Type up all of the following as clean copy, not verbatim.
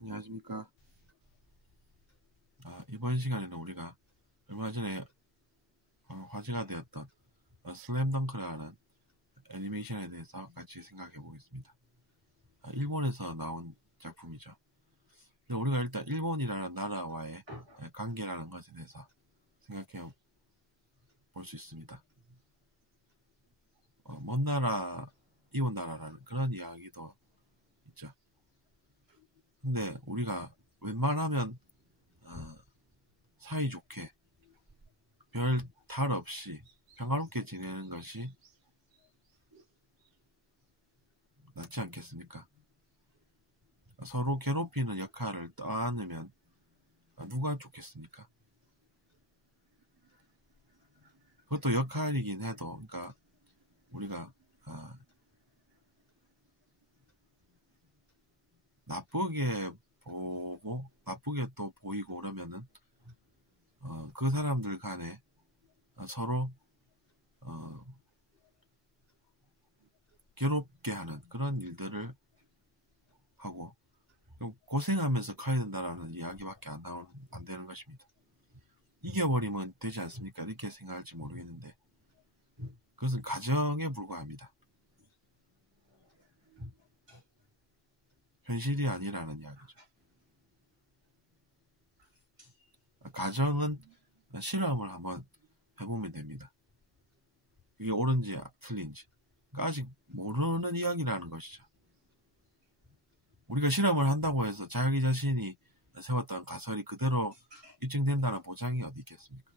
안녕하십니까. 이번 시간에는 우리가 얼마 전에 화제가 되었던 슬램덩크라는 애니메이션에 대해서 같이 생각해 보겠습니다. 일본에서 나온 작품이죠. 근데 우리가 일단 일본이라는 나라와의 관계라는 것에 대해서 생각해 볼 수 있습니다. 먼 나라, 이웃 나라라는 그런 이야기도 있죠. 근데 우리가 웬만하면 사이좋게 별 탈 없이 평화롭게 지내는 것이 낫지 않겠습니까? 서로 괴롭히는 역할을 떠안으면 누가 좋겠습니까? 그것도 역할이긴 해도, 그러니까 우리가 나쁘게 보고 나쁘게 또 보이고 그러면은 그 사람들 간에 서로 괴롭게 하는 그런 일들을 하고 고생하면서 커야 된다라는 이야기밖에 안 되는 것입니다. 이겨버리면 되지 않습니까? 이렇게 생각할지 모르겠는데 그것은 가정에 불과합니다. 현실이 아니라는 이야기죠. 가정은 실험을 한번 해보면 됩니다. 이게 옳은지 틀린지. 그러니까 아직 모르는 이야기라는 것이죠. 우리가 실험을 한다고 해서 자기 자신이 세웠던 가설이 그대로 입증된다는 보장이 어디 있겠습니까?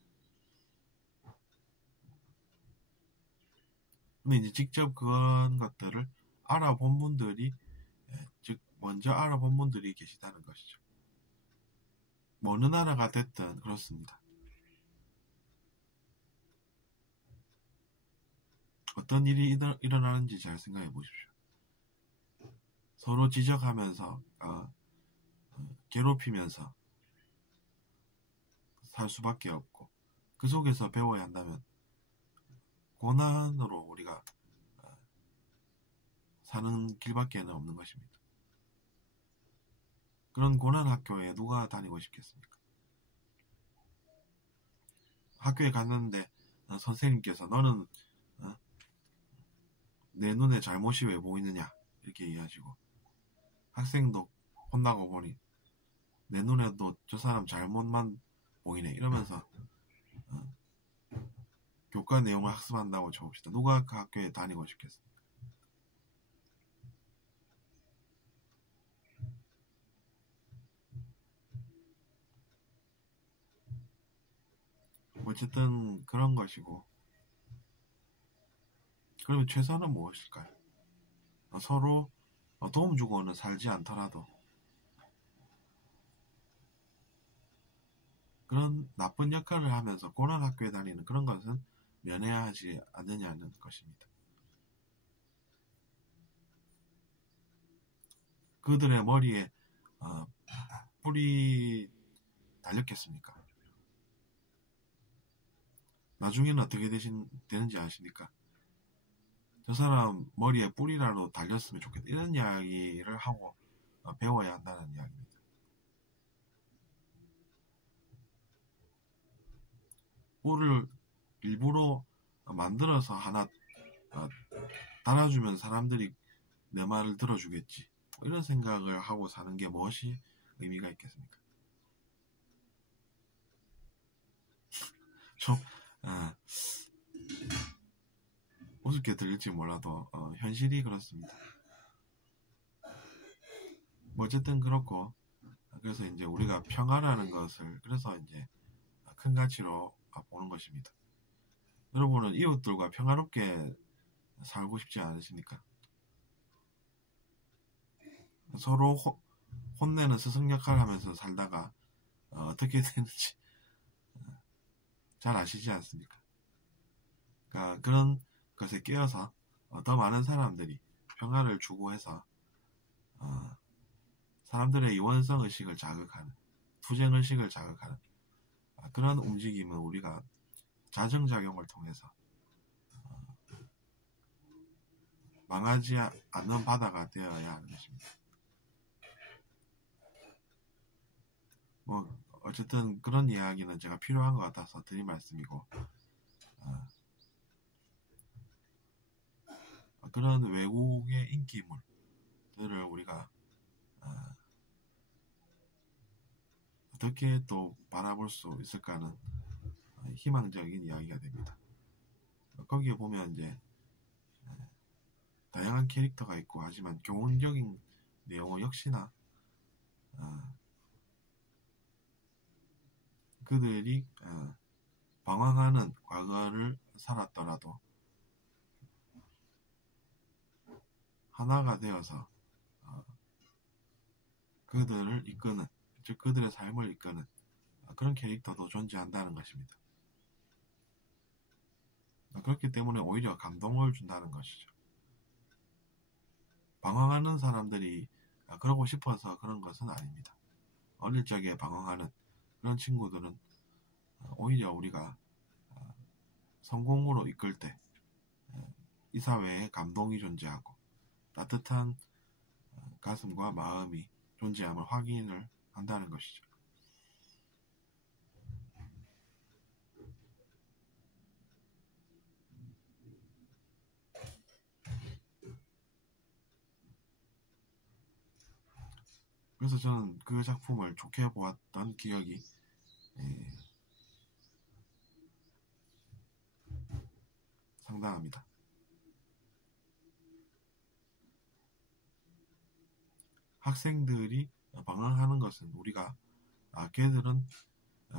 근데 이제 직접 그런 것들을 알아본 분들이, 즉 먼저 알아본 분들이 계시다는 것이죠. 어느 나라가 됐든 그렇습니다. 어떤 일이 일어나는지 잘 생각해 보십시오. 서로 지적하면서 괴롭히면서 살 수밖에 없고 그 속에서 배워야 한다면 고난으로 우리가 사는 길밖에는 없는 것입니다. 그런 고난 학교에 누가 다니고 싶겠습니까? 학교에 갔는데 선생님께서 너는 내 눈에 잘못이 왜 보이느냐 이렇게 얘기하시고 학생도 혼나고 보니 내 눈에도 저 사람 잘못만 보이네 이러면서 교과 내용을 학습한다고 쳐봅시다. 누가 그 학교에 다니고 싶겠습니까? 어쨌든 그런 것이고 그러면 최선은 무엇일까요? 서로 도움 주고는 살지 않더라도 그런 나쁜 역할을 하면서 고난 학교에 다니는 그런 것은 면해야 하지 않느냐는 것입니다. 그들의 머리에 뿔이 달렸겠습니까? 나중에는 어떻게 되는지 아십니까? 저 사람 머리에 뿔이라도 달렸으면 좋겠다. 이런 이야기를 하고 배워야 한다는 이야기입니다. 뿔을 일부러 만들어서 하나 달아주면 사람들이 내 말을 들어주겠지. 이런 생각을 하고 사는 게 무엇이 의미가 있겠습니까? 좀 우습게 들릴지 몰라도 현실이 그렇습니다. 뭐 어쨌든 그렇고 그래서 이제 우리가 평화라는 것을 그래서 이제 큰 가치로 보는 것입니다. 여러분은 이웃들과 평화롭게 살고 싶지 않으십니까? 서로 혼내는 스승 역할을 하면서 살다가 어떻게 되는지 잘 아시지 않습니까? 그러니까 그런 것에 깨어서 더 많은 사람들이 평화를 추구해서 사람들의 이원성 의식을 자극하는 투쟁 의식을 자극하는 그런 움직임은 우리가 자정작용을 통해서 망하지 않는 바다가 되어야 하는 것입니다. 어쨌든 그런 이야기는 제가 필요한 것 같아서 드린 말씀이고, 그런 외국의 인기물들을 우리가 어떻게 또 바라볼 수 있을까 하는 희망적인 이야기가 됩니다. 거기에 보면 이제 다양한 캐릭터가 있고 하지만 교훈적인 내용은 역시나 그들이 방황하는 과거를 살았더라도 하나가 되어서 그들을 이끄는, 즉 그들의 삶을 이끄는 그런 캐릭터도 존재한다는 것입니다. 그렇기 때문에 오히려 감동을 준다는 것이죠. 방황하는 사람들이 그러고 싶어서 그런 것은 아닙니다. 어릴 적에 방황하는 그런 친구들은 오히려 우리가 성공으로 이끌 때 이 사회에 감동이 존재하고 따뜻한 가슴과 마음이 존재함을 확인을 한다는 것이죠. 그래서 저는 그 작품을 좋게 보았던 기억이 상당합니다. 학생들이 방황하는 것은 우리가 걔들은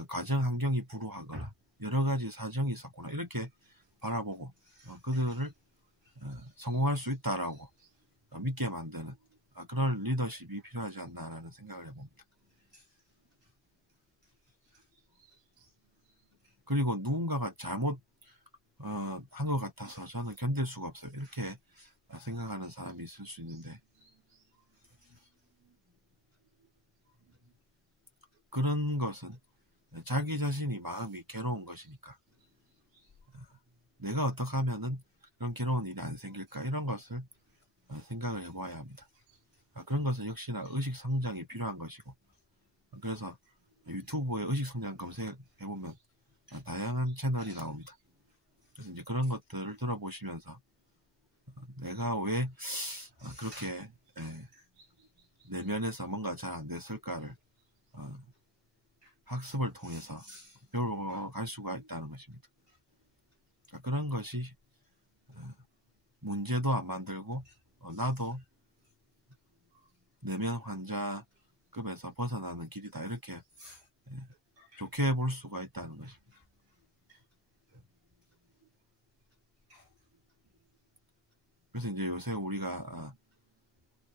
가정 환경이 불우하거나 여러 가지 사정이 있었구나 이렇게 바라보고 그들을 성공할 수 있다라고 믿게 만드는 그런 리더십이 필요하지 않나라는 생각을 해봅니다. 그리고 누군가가 잘못 한 것 같아서 저는 견딜 수가 없어요. 이렇게 생각하는 사람이 있을 수 있는데 그런 것은 자기 자신이 마음이 괴로운 것이니까 내가 어떻게 하면은 그런 괴로운 일이 안 생길까 이런 것을 생각을 해보아야 합니다. 그런 것은 역시나 의식성장이 필요한 것이고 그래서 유튜브에 의식성장 검색해보면 다양한 채널이 나옵니다. 그래서 이제 그런 것들을 들어보시면서 내가 왜 그렇게 내면에서 뭔가 잘 안 됐을까를 학습을 통해서 배워갈 수가 있다는 것입니다. 그런 것이 문제도 안 만들고 나도 내면 환자급에서 벗어나는 길이다 이렇게 좋게 볼 수가 있다는 것입니다. 그래서 이제 요새 우리가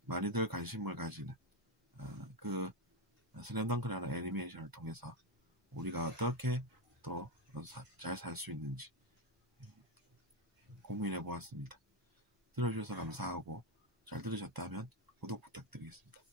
많이들 관심을 가지는 그 슬램덩크라는 애니메이션을 통해서 우리가 어떻게 또 잘 살 수 있는지 고민해 보았습니다. 들어주셔서 감사하고 잘 들으셨다면 구독 부탁드리겠습니다.